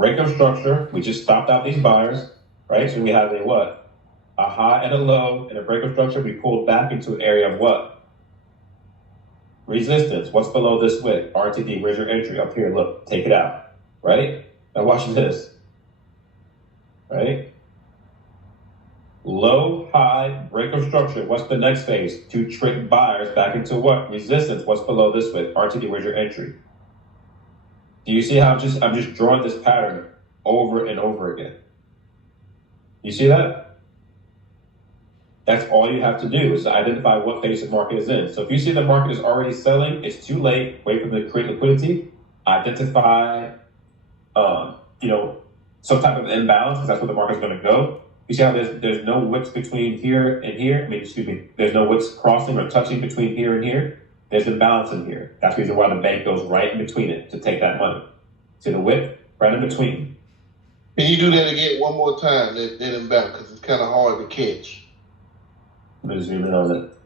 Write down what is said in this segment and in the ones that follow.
break of structure. We just stopped out these buyers, right? So we have a what? A high and a low and a break of structure. We pulled back into an area of what? Resistance. What's below this wick? RTD. Where's your entry? Up here. Look, take it out, right? Now watch this, right? Low, high, break of structure. What's the next phase? To trick buyers back into what? Resistance. What's below this wick? RTD. Where's your entry? Do you see how I'm just drawing this pattern over and over again? You see that? That's all you have to do is identify what phase the market is in. So if you see the market is already selling, it's too late. Wait for them to create liquidity. Identify, some type of imbalance because that's where the market's going to go. You see how there's no wicks between here and here. There's no wicks crossing or touching between here and here. There's imbalance in here. That's the reason why the bank goes right in between it to take that money. See the wick right in between. Can you do that again one more time? That imbalance because it's kind of hard to catch. Let me zoom in on it.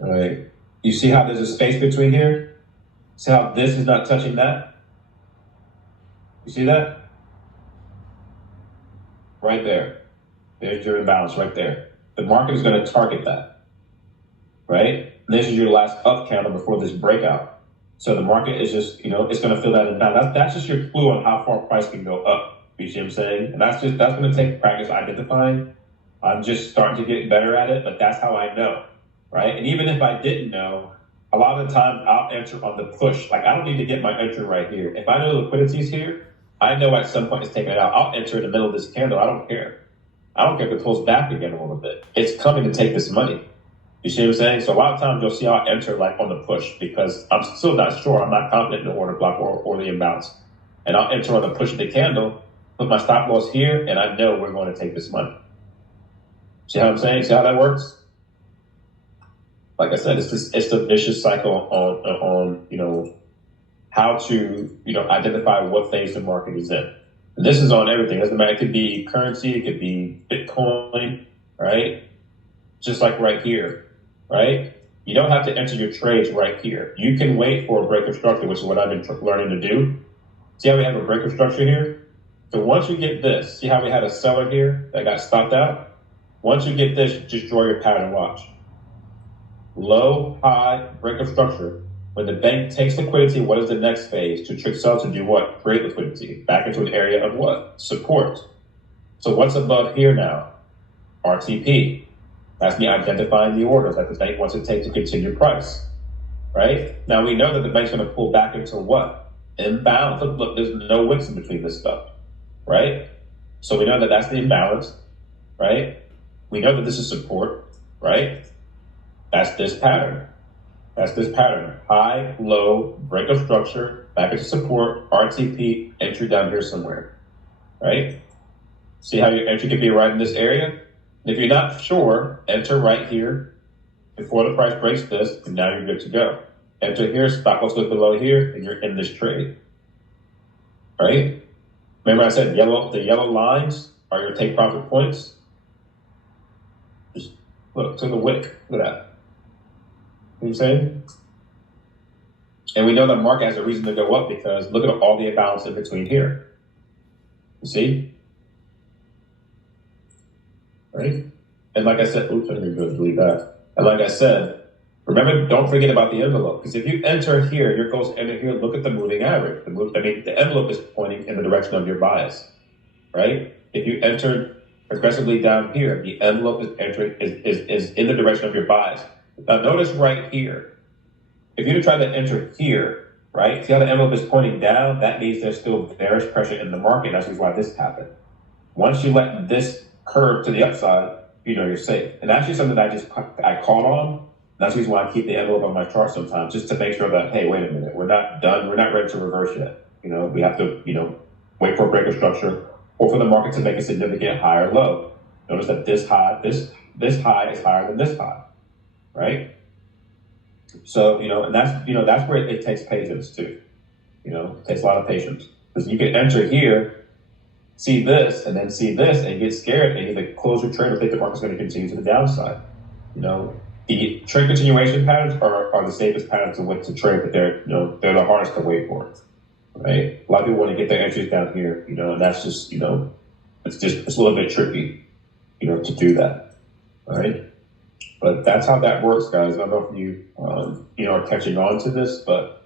All right. You see how there's a space between here? See how this is not touching that? You see that? Right there. There's your imbalance right there. The market is going to target that, right? This is your last up candle before this breakout. So the market is just, it's going to fill that imbalance. That's just your clue on how far price can go up. You see what I'm saying? And that's going to take practice identifying. I'm just starting to get better at it, but that's how I know, right? And even if I didn't know, a lot of the time I'll enter on the push. Like I don't need to get my entry right here. If I know liquidity is here, I know at some point it's taking it out. I'll enter in the middle of this candle. I don't care. I don't care if it pulls back again a little bit. It's coming to take this money. You see what I'm saying? So a lot of times you'll see I'll enter like on the push because I'm still not sure. I'm not confident in the order block or the imbalance. And I'll enter on the push of the candle, put my stop loss here, and I know we're going to take this money. See how I'm saying? See how that works? Like I said, it's the vicious cycle on how to identify what phase the market is in. And this is on everything. It doesn't matter. It could be currency, it could be Bitcoin, right? Just like right here, right? You don't have to enter your trades right here. You can wait for a break of structure, which is what I've been learning to do. See how we have a break of structure here? So once you get this, see how we had a seller here that got stopped out? Once you get this, just draw your pattern, watch. Low, high, break of structure. When the bank takes liquidity, what is the next phase? To trick sellers to do what? Create liquidity. Back into an area of what? Support. So what's above here now? RTP. That's me identifying the orders that the bank wants to take to continue price, right? Now we know that the bank's going to pull back into what? Imbalance. Look, there's no wicks in between this stuff, right? So we know that that's the imbalance, right? We know that this is support, right? That's this pattern. That's this pattern. High, low, break of structure, back into support, RTP, entry down here somewhere, right? See how your entry could be right in this area? If you're not sure, enter right here before the price breaks this, and now you're good to go. Enter here, stop loss goes below here, and you're in this trade, right? Remember I said the yellow lines are your take profit points? Just look to the wick, look at that. You know what I'm saying? And we know the market has a reason to go up because look at all the imbalance in between here. You see? Right? And like I said, oops, I didn't go delete that. And like I said, remember, don't forget about the envelope. Because if you enter here, your goals enter here, look at the moving average. The envelope is pointing in the direction of your bias. Right? If you enter aggressively down here, the envelope is entering is in the direction of your bias. Now notice right here, if you try to enter here, right, see how the envelope is pointing down? That means there's still bearish pressure in the market. That's why this happened. Once you let this curve to the upside, you're safe. And actually something that I caught on. That's the reason why I keep the envelope on my chart sometimes, just to make sure that, hey, wait a minute, we're not done. We're not ready to reverse yet. We have to, wait for a break of structure or for the market to make a significant higher low. Notice that this high is higher than this high. Right? So, and that's where it takes patience too. It takes a lot of patience. Because you can enter here, see this, and then see this, and get scared, and either close your trade or think the market's going to continue to the downside. The trade continuation patterns are the safest patterns to trade, but they're the hardest to wait for. right? A lot of people want to get their entries down here, and that's just, it's a little bit tricky, to do that, right? But that's how that works, guys. I don't know if you, are catching on to this, but